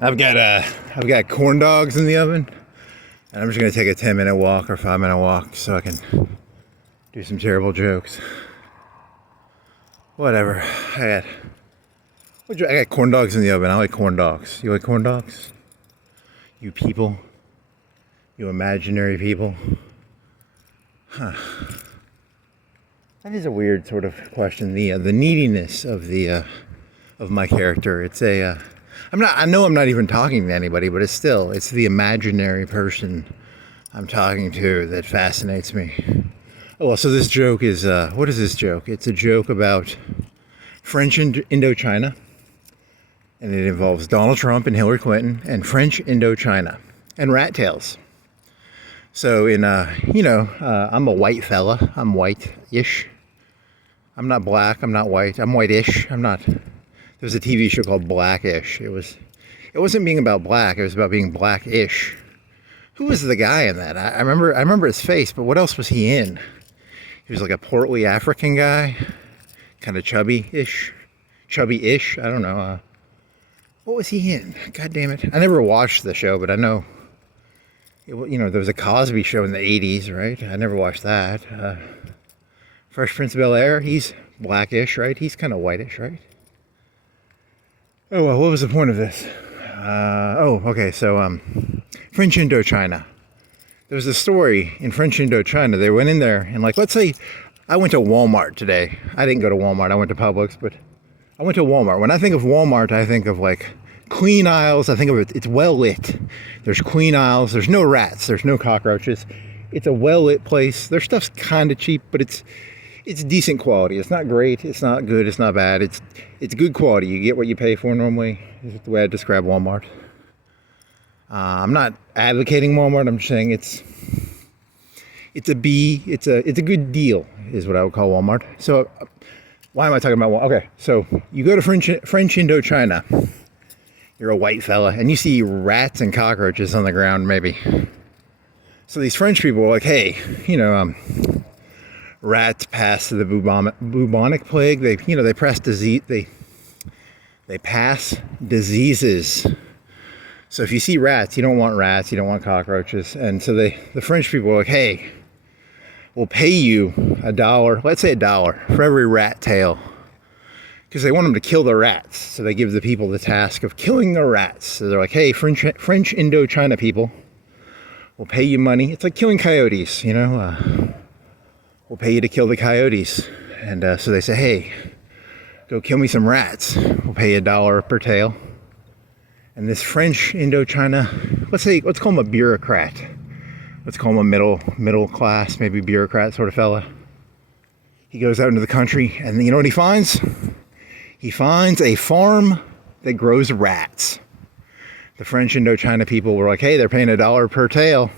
I've got corn dogs in the oven, and I'm just gonna take a 10-minute walk or 5-minute walk so I can do some terrible jokes. Whatever. I got corn dogs in the oven. I like corn dogs. You like corn dogs? You people? You imaginary people? Huh. That is a weird sort of question. The neediness of my character. It's I know I'm not even talking to anybody, but it's the imaginary person I'm talking to that fascinates me. Oh, well, so this joke is, what is this joke? It's a joke about French Indochina, and it involves Donald Trump and Hillary Clinton and French Indochina and rat tails. So I'm a white fella. I'm white-ish. I'm not black. I'm not white. I'm white-ish. I'm not. There was a TV show called Blackish. It wasn't being about black. It was about being black-ish. Who was the guy in that? I remember his face, but what else was he in? He was like a portly African guy, kind of chubby-ish. I don't know. What was he in? God damn it! I never watched the show, but I know. There was a Cosby show in the 80s, right? I never watched that. Fresh Prince of Bel-Air, he's blackish, right? He's kind of whitish, right? Oh, well, what was the point of this? Okay, so French Indochina. There was a story in French Indochina. They went in there and, like, let's say I went to Walmart today. I didn't go to Walmart. I went to Publix, but I went to Walmart. When I think of Walmart, I think of, like, clean aisles. I think of it's well lit. There's clean aisles. There's no rats. There's no cockroaches. It's a well lit place. Their stuff's kind of cheap, but it's decent quality. It's not great. It's not good. It's not bad. It's good quality. You get what you pay for normally. Is the way I describe Walmart. I'm not advocating Walmart. I'm just saying it's a good deal is what I would call Walmart. So why am I talking about Walmart? Okay, so you go to French Indochina. You're a white fella, and you see rats and cockroaches on the ground, maybe. So these French people are like, hey, rats pass the bubonic plague. They pass disease. They pass diseases. So if you see rats, you don't want rats. You don't want cockroaches. And so the French people are like, hey, we'll pay you $1. Let's say $1 for every rat tail. Because they want them to kill the rats. So they give the people the task of killing the rats. So they're like, hey, French Indochina people, we'll pay you money. It's like killing coyotes, we'll pay you to kill the coyotes. And so they say, hey, go kill me some rats. We'll pay you $1 per tail. And this French Indochina, let's call him a bureaucrat. Let's call him a middle class, maybe bureaucrat sort of fella. He goes out into the country, and you know what he finds? He finds a farm that grows rats. The French Indochina people were like, hey, they're paying $1 per tail.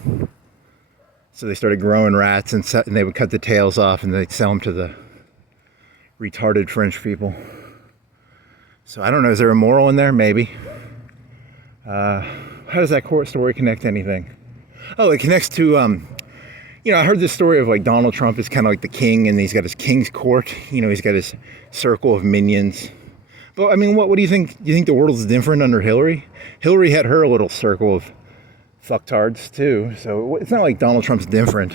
So they started growing rats, and they would cut the tails off, and they'd sell them to the retarded French people. So I don't know, is there a moral in there? Maybe. How does that story connect to anything? Oh, it connects to, I heard this story of, like, Donald Trump is kind of like the king, and he's got his king's court. He's got his circle of minions. But, I mean, what do you think? Do you think the world's different under Hillary? Hillary had her little circle of fucktards, too. So it's not like Donald Trump's different.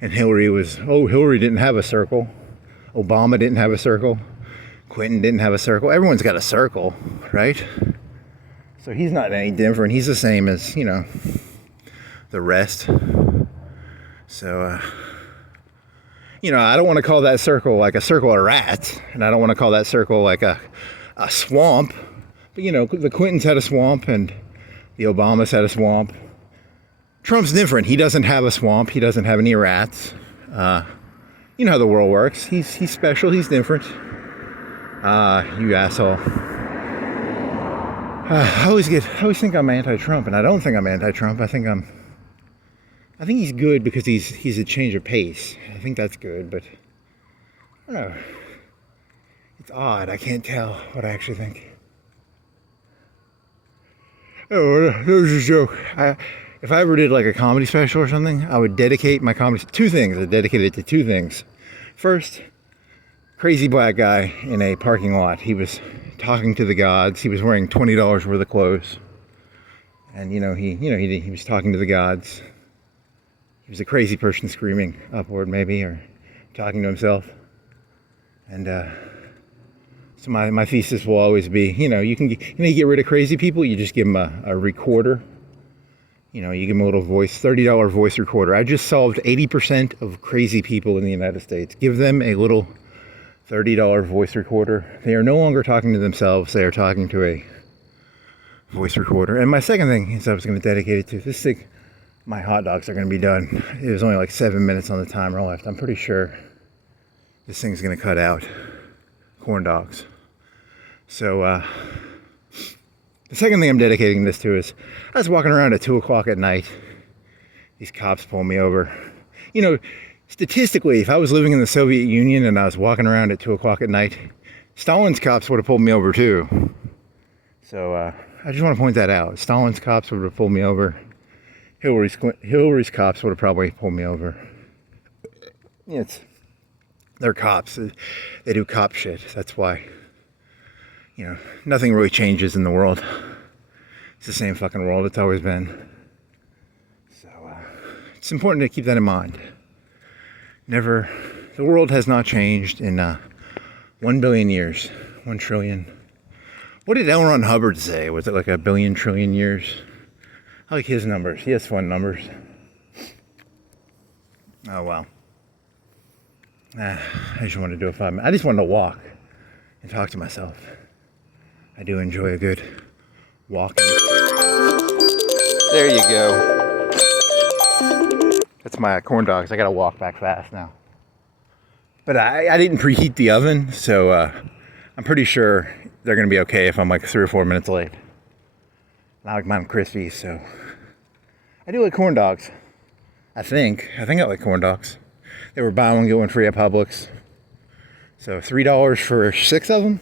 And Hillary didn't have a circle. Obama didn't have a circle. Clinton didn't have a circle. Everyone's got a circle, right? So he's not any different. He's the same as, the rest. So, I don't want to call that circle like a circle of rats, and I don't want to call that circle like a swamp. But, the Clintons had a swamp, and the Obamas had a swamp. Trump's different. He doesn't have a swamp. He doesn't have any rats. You know how the world works. He's special. He's different. You asshole. I always think I'm anti-Trump, and I don't think I'm anti-Trump. I think he's good because he's a change of pace. I think that's good, but I don't know. It's odd. I can't tell what I actually think. Oh, that was a joke. If I ever did like a comedy special or something, I would dedicate my comedy to two things. I'd dedicate it to two things. First, crazy black guy in a parking lot. He was talking to the gods. He was wearing $20 worth of clothes. And he was talking to the gods. He was a crazy person screaming upward, maybe, or talking to himself. And so my thesis will always be, you get rid of crazy people. You just give them a recorder. You give them a little $30 voice recorder. I just solved 80% of crazy people in the United States. Give them a little $30 voice recorder. They are no longer talking to themselves. They are talking to a voice recorder. And my second thing is I was going to dedicate it to this thing. My hot dogs are going to be done. It was only like 7 minutes on the timer left. I'm pretty sure this thing's going to cut out corn dogs. So the second thing I'm dedicating this to is I was walking around at 2 o'clock at night. These cops pulled me over. Statistically, if I was living in the Soviet Union and I was walking around at 2 o'clock at night, Stalin's cops would have pulled me over too. So I just want to point that out. Stalin's cops would have pulled me over. Hillary's cops would have probably pulled me over. They're cops. They do cop shit. That's why, nothing really changes in the world. It's the same fucking world it's always been. So it's important to keep that in mind. The world has not changed in 1 billion years. 1 trillion. What did L. Ron Hubbard say? Was it like 1 billion trillion years? I like his numbers. He has fun numbers. Oh, well. I just wanted to do a 5 minute. I just wanted to walk and talk to myself. I do enjoy a good walking. There you go. That's my corn dogs. I gotta walk back fast now. But I didn't preheat the oven, so I'm pretty sure they're gonna be okay if I'm like 3 or 4 minutes late. I like mine crispy, so I do like corn dogs. I think I like corn dogs. They were buy one get one free at Publix. So $3 for 6 of them,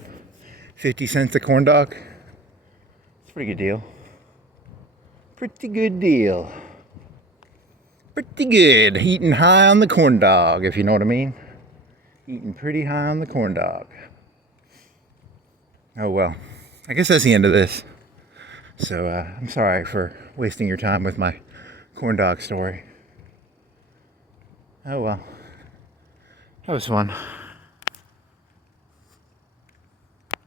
50 cents a corn dog. It's a pretty good deal. Pretty good deal. Pretty good. Eating high on the corn dog, if you know what I mean. Eating pretty high on the corn dog. Oh well, I guess that's the end of this. So I'm sorry for wasting your time with my corn dog story. Oh well, that was fun.